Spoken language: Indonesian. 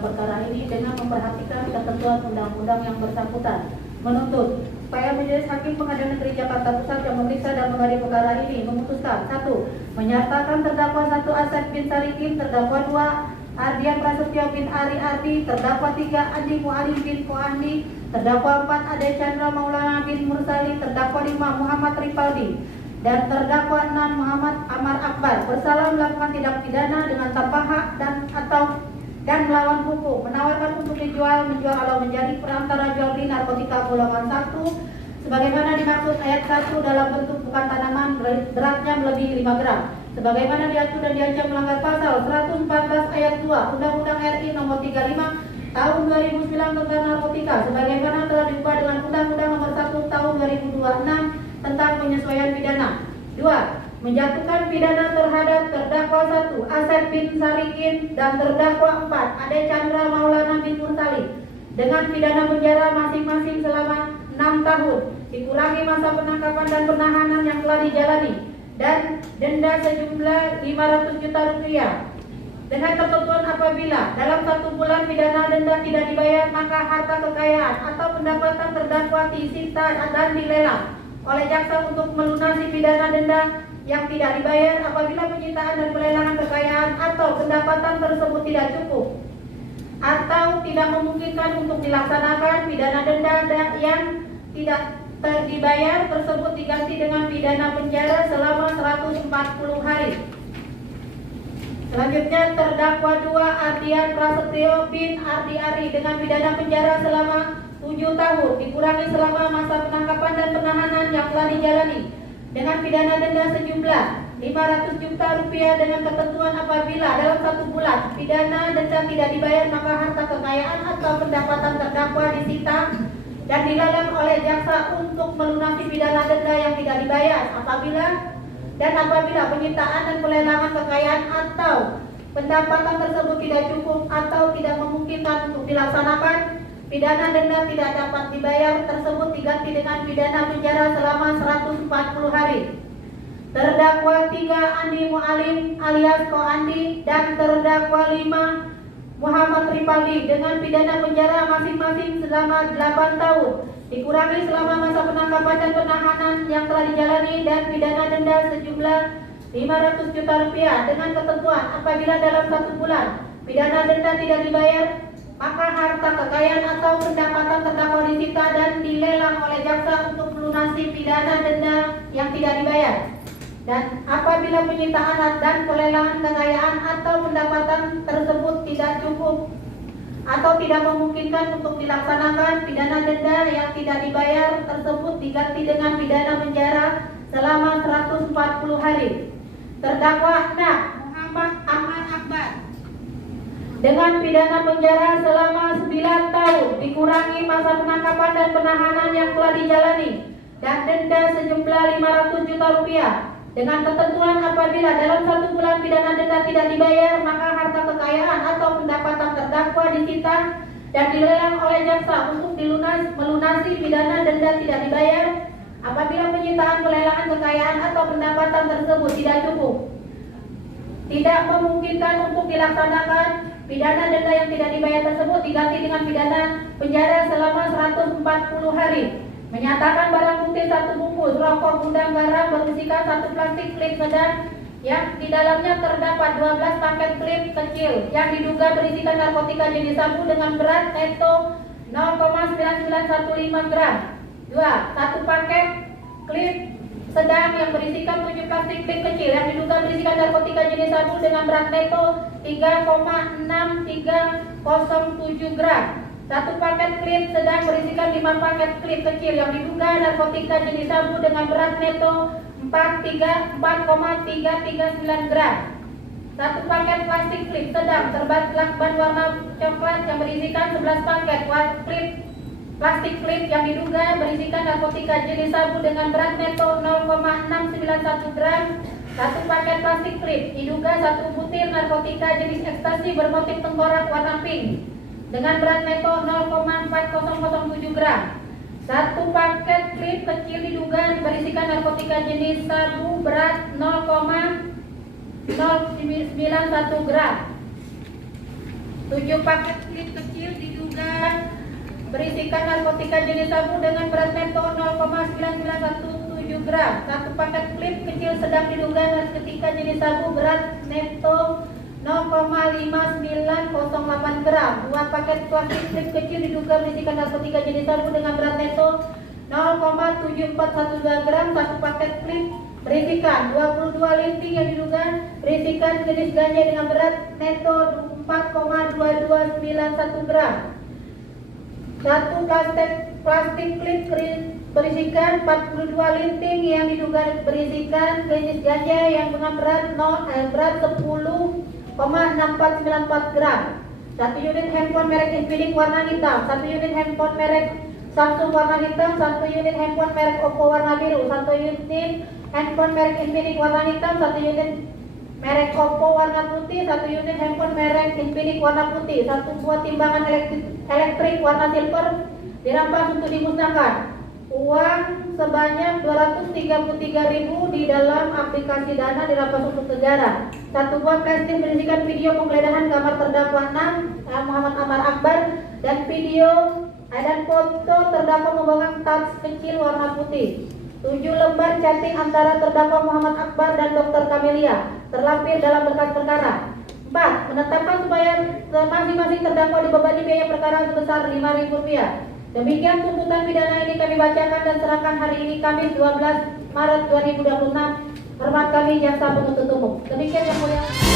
dalam perkara ini dengan memperhatikan ketentuan undang-undang yang bersangkutan. Menuntut supaya Majelis Hakim Pengadilan Negeri Jakarta Pusat yang memeriksa dan mengadili perkara ini memutuskan: 1. Menyatakan terdakwa 1 Asep bin Sarikin, terdakwa 2 Ardian Prasetyo bin Ari Ardi, terdakwa 3 Andi Mualim bin Koandi, terdakwa 4 Ade Chandra Maulana bin Mursali, terdakwa 5 Muhammad Ripaldi, dan terdakwa 6 Muhammad Amar Akbar bersalah melakukan tindak pidana dengan tanpa hak dan melawan hukum, menawarkan untuk dijual, menjual atau menjadi perantara jual beli narkotika golongan 1 sebagaimana dimaksud ayat 1 dalam bentuk bukan tanaman beratnya melebihi 5 gram sebagaimana diatur dan diancam melanggar pasal 114 ayat 2 Undang-Undang RI Nomor 35 Tahun 2009 tentang narkotika sebagaimana telah diubah dengan Undang-Undang Nomor 1 Tahun 2026 tentang penyesuaian pidana. 2. Menjatuhkan pidana terhadap terdakwa 1 Asep bin Sarikin dan terdakwa 4 Ade Chandra Maulana bin Mursali dengan pidana penjara masing-masing selama 6 tahun dikurangi masa penangkapan dan penahanan yang telah dijalani dan denda sejumlah 500 juta rupiah dengan ketentuan apabila dalam 1 bulan pidana denda tidak dibayar maka harta kekayaan atau pendapatan terdakwa disita dan dilelang oleh jaksa untuk melunasi pidana denda yang tidak dibayar apabila penyitaan dan pelelangan kekayaan atau pendapatan tersebut tidak cukup atau tidak memungkinkan untuk dilaksanakan pidana denda yang tidak dibayar tersebut diganti dengan pidana penjara selama 140 hari. Selanjutnya terdakwa 2 Ardian Prasetyo bin Ardi Ari dengan pidana penjara selama 7 tahun dikurangi selama masa penangkapan dan penahanan yang telah dijalani dengan pidana denda sejumlah 500 juta rupiah dengan ketentuan apabila dalam 1 bulan pidana denda tidak dibayar maka harta kekayaan atau pendapatan terdakwa disita dan dilelang oleh jaksa untuk melunasi pidana denda yang tidak dibayar apabila penyitaan dan pelelangan kekayaan atau pendapatan tersebut tidak cukup atau tidak memungkinkan untuk dilaksanakan pidana denda tidak dapat dibayar tersebut diganti dengan pidana penjara selama 140 hari. Terdakwa 3 Andi Mualim alias Koandi dan terdakwa 5 Muhammad Ripaldi dengan pidana penjara masing-masing selama 8 tahun dikurangi selama masa penangkapan dan penahanan yang telah dijalani dan pidana denda sejumlah 500 juta rupiah dengan ketentuan apabila dalam 1 bulan pidana denda tidak dibayar maka harta kekayaan atau pendapatan terdakwa disita dan dilelang oleh jaksa untuk melunasi pidana denda yang tidak dibayar. Dan apabila penyitaan dan pelelangan kekayaan atau pendapatan tersebut tidak cukup atau tidak memungkinkan untuk dilaksanakan pidana denda yang tidak dibayar tersebut diganti dengan pidana penjara selama 140 hari. Terdakwa 6 Muhammad Amar Akbar dengan pidana penjara selama 9 tahun dikurangi masa penangkapan dan penahanan yang telah dijalani dan denda sejumlah 500 juta rupiah dengan ketentuan apabila dalam 1 bulan pidana denda tidak dibayar maka harta kekayaan atau pendapatan terdakwa disita dan dilelang oleh jaksa untuk melunasi pidana denda tidak dibayar apabila penyitaan pelelangan kekayaan atau pendapatan tersebut tidak cukup tidak memungkinkan untuk dilaksanakan pidana denda yang tidak dibayar tersebut diganti dengan pidana penjara selama 140 hari. Menyatakan barang bukti 1 bungkus rokok gudang garam berisikan 1 plastik klip sedang yang di dalamnya terdapat 12 paket klip kecil yang diduga berisikan narkotika jenis sabu dengan berat neto 0,9915 gram. 2. 1 paket klip sedang yang berisikan 7 plastik klip kecil yang diduga berisikan narkotika jenis sabu dengan berat neto 3,6307 gram. 1 paket klip sedang berisikan 5 paket klip kecil yang diduga narkotika jenis sabu dengan berat neto 4,339 gram. 1 paket plastik klip sedang terbuat lakban warna coklat yang berisikan 11 paket klip plastik klip yang diduga berisikan narkotika jenis sabu dengan berat neto 0,691 gram. 1 paket plastik klip diduga 1 butir narkotika jenis ekstasi bermotif tengkorak warna pink dengan berat neto 0,4007 gram. 1 paket klip kecil diduga berisikan narkotika jenis sabu berat 0,091 gram. 7 paket klip kecil diduga berisikan narkotika jenis sabu dengan berat neto 0,9917 gram. 1 paket klip kecil sedang diduga narkotika jenis sabu berat neto 0,5908 gram. 2 paket plastik klip kecil diduga berisikan narkotika jenis sabu dengan berat neto 0,7412 gram. 1 paket klip berisikan 22 linting yang diduga berisikan jenis ganja dengan berat neto 4,2291 gram. 1 plastik klip berisikan 42 linting yang diduga berisikan jenis ganja yang dengan berat 10,6494 gram. 1 unit handphone merek Infinix warna hitam, 1 unit handphone merek Samsung warna hitam, 1 unit handphone merek Oppo warna biru, 1 unit handphone merek Infinix warna hitam, 1 unit merek Oppo warna putih, 1 unit handphone merek Infinix warna putih, 1 buah timbangan elektrik warna silver dirampas untuk dimusnahkan. Uang sebanyak 233.000 di dalam aplikasi Dana dirampas untuk negara. 1 buah plastik berisikan video penggeledahan kamar terdakwa 6 Muhammad Amar Akbar dan video dan foto terdakwa memegang tas kecil warna putih. 7 lembar chatting antara terdakwa Muhammad Akbar dan Dr. Kamelia terlampir dalam berkas perkara. 4. Menetapkan supaya masing-masing terdakwa dibebani biaya perkara sebesar Rp5.000. Demikian tuntutan pidana ini kami bacakan dan serahkan hari ini Kamis 12 Maret 2026. Hormat kami Jaksa Penuntut Umum. Demikian yang mulia.